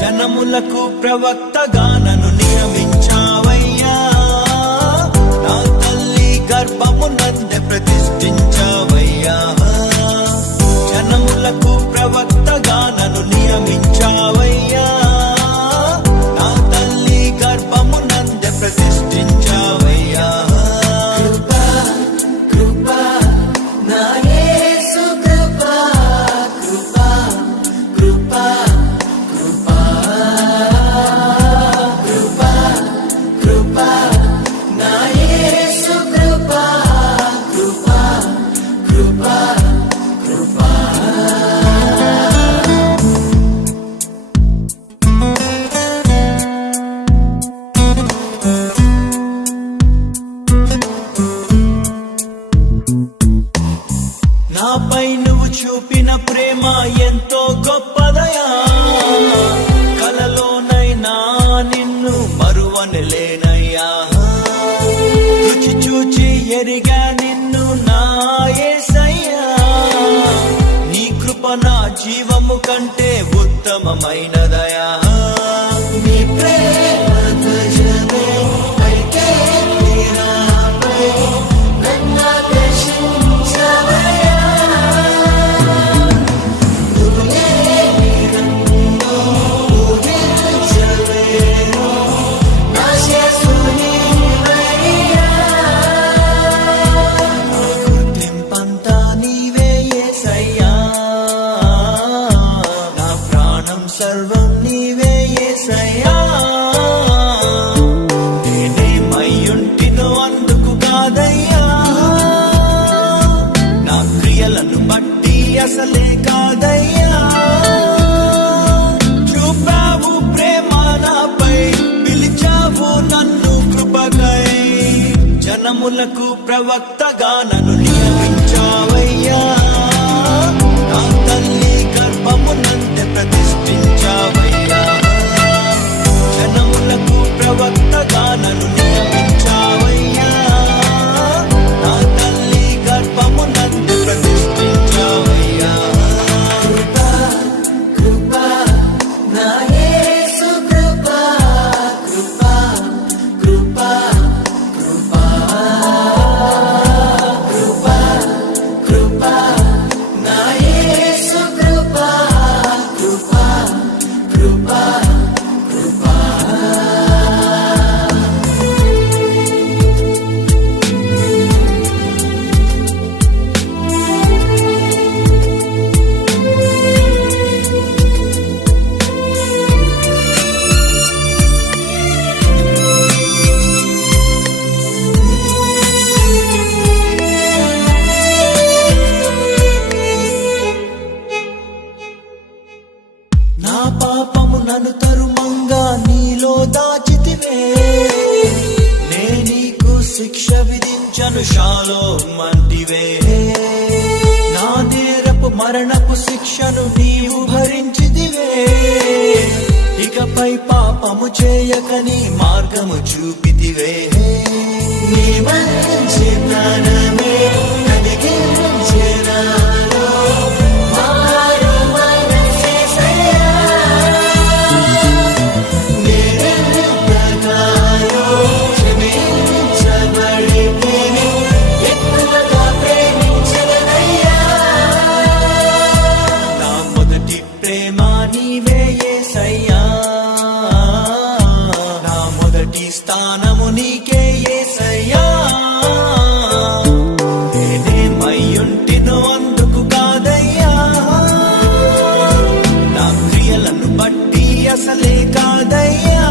జనములకు ప్రవక్తగా నన్ను నియమించావయ్యా, నా తల్లి గర్భమునందే ప్రతిష్ఠించావయ్యా. జనములకు ప్రవక్తగా నన్ను నియమించావయ్యా, నా తల్లి గర్భమునందే ప్రతిష్ఠించావయ్యా. నాపై నువ్వు చూపిన ప్రేమ ఎంతో గొప్పదయా, కలలోనైనా నిన్ను మరువనలేనయ్యా. రుచి చూచి ఎరిగా నిన్ను నా యేసయ్యా, నీ కృప నా జీవము కంటే ఉత్తమమైనదయా. నీ ప్రేమ ధ్వజమే పైకే నీరాపై నన్ను ఆకర్షించవయ్యా. గుర్తింపంతా నీవే యేసయ్యా, నా ప్రాణం సర్వం నీవే యేసయ్యా. నేనేమయ్యుంటినో అందుకు కాదయ్యా, నా క్రియలను బట్టి అసలే కాదయ్యా. చూపావు ప్రేమ నాపై, పిలిచావు నన్ను కృపకై. జనములకు ప్రవక్తగా నన్ను నియమించావయ్యా, నా తల్లి గర్భమునందే ప్రతిష్ఠించావయ్యా. జనములకు ప్రవక్తగా నన్ను నియమించావయ్యా, నా తల్లి గర్భమునందే ప్రతిష్ఠించావయ్యా. నా పాపము నన్ను తరుమంగా నీలో దాచితివే, నే నీకు శిక్ష విధించను షాలోమ్ అంటివే. నా నేరపు మరణపు శిక్షను నీవు భరించితివే, ఇకపై పాపము చేయకని మార్గము చూపితివే. నీ మంచి జ్ఞానమే కలిగించే నాలో మారు మనసేసయ్యా. నేనెంతగానో క్షమించబడితిని, ఎక్కువగా ప్రేమించదనయ్యా. నా మొదటి ప్రేమ నీవే యేసయ్యా, నా మొదటి స్థానము నీకే యేసయ్యా. నేనేమయ్యుంటినో అందుకు కాదయ్యా, నా క్రియలను బట్టి అసలే కాదయ్యా.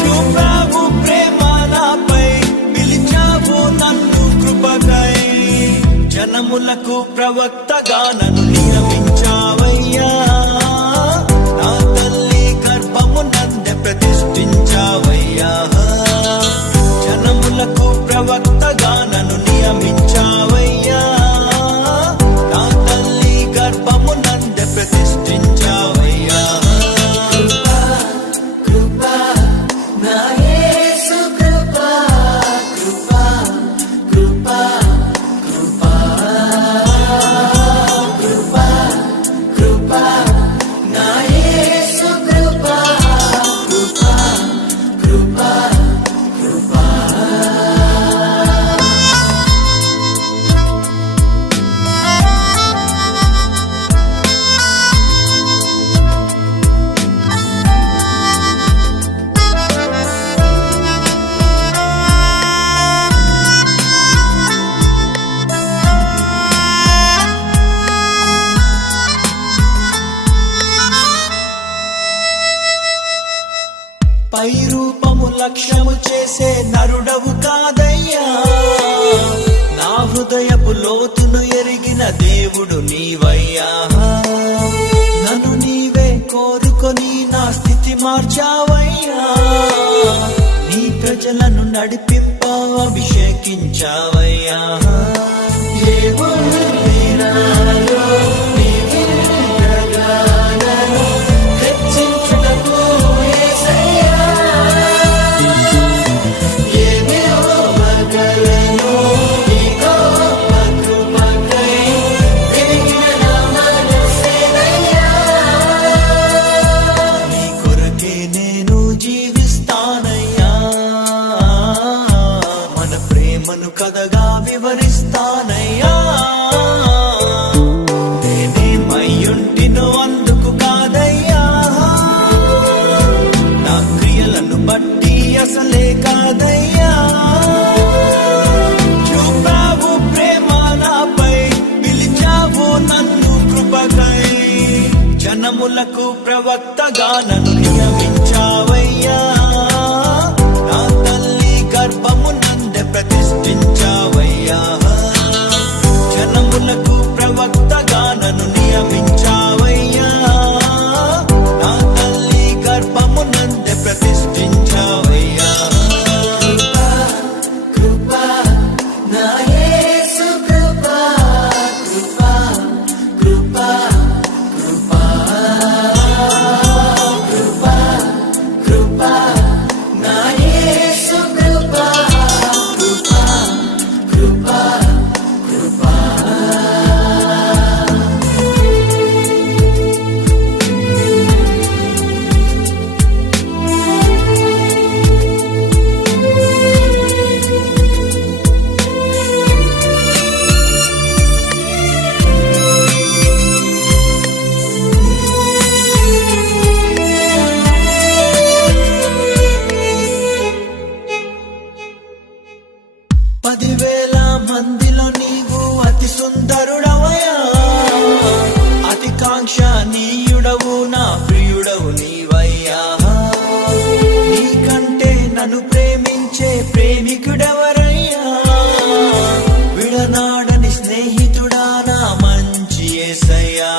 చూపావు ప్రేమ నాపై, పిలిచావు నన్ను కృపకై, జనములకు ప్రవక్తగా నన్ను నియమించావయ్యా. నా తల్లి గర్భము నందే ప్రతిష్ఠించావయ్యా, జనములకు ప్రవక్తగా నన్ను నియమించావయ్యా. నా తల్లి గర్భము నందే ప్రతిష్ఠించావయ్యా. కృపా నా యేసు కృపా, కృపా కృపా కృపా కృపా కృపా నా యేసు కృపా, కృపా కృపా కృపా. పై రూపము లక్ష్యము చేసే నరుడవు కాదయ్యా, నా హృదయపు లోతును ఎరిగిన దేవుడు నీవయ్యా. నన్ను నీవే కోరుకొని నా స్థితి మార్చావయ్యా, నీ ప్రజలను నడిపింప అభిషేకించావయ్యా. ఏముంది నాలో నీ విన్నగానను హెచ్చించుటకు యేసయ్యా. ఏమివ్వగలను నీ గొప్ప కృపకై, విరిగిన నా మనసేనయ్యా. నీ కొరకే నేను జీవిస్తానయ్యా, మన ప్రేమను కథగా వివరిస్తానయ్యా. నేనేమయ్యుంటినో అందుకు కాదయ్యా, నా క్రియలను బట్టి అసలే కాదయ్యా. చూపావు ప్రేమ నాపై, పిలిచావు నన్ను కృపకై, జనములకు ప్రవక్తగా నన్ను నియమించావయ్యా. నా తల్లి గర్భము నందే ప్రతిష్ఠించావయ్యా, జనములకు ప్రవక్తగా నన్ను నియమించావయ్యా. నా తల్లి గర్భము నందే ప్రతిష్ఠించావయ్యా. కృపా నా యేసు కృపా, కృపా కృపా కృపా కృపా కృపా నా యేసు కృపా, కృపా కృపా కృపా. పదివేల మందిలో నీవు అతి సుందరుడవయ్యా, అతి కాంక్షణీయుడవు నా ప్రియుడవు నీవయ్యా. నీకంటే నన్ను ప్రేమించే ప్రేమికుడెవరయ్యా, విడనాడని స్నేహితుడా నా మంచి యేసయ్యా.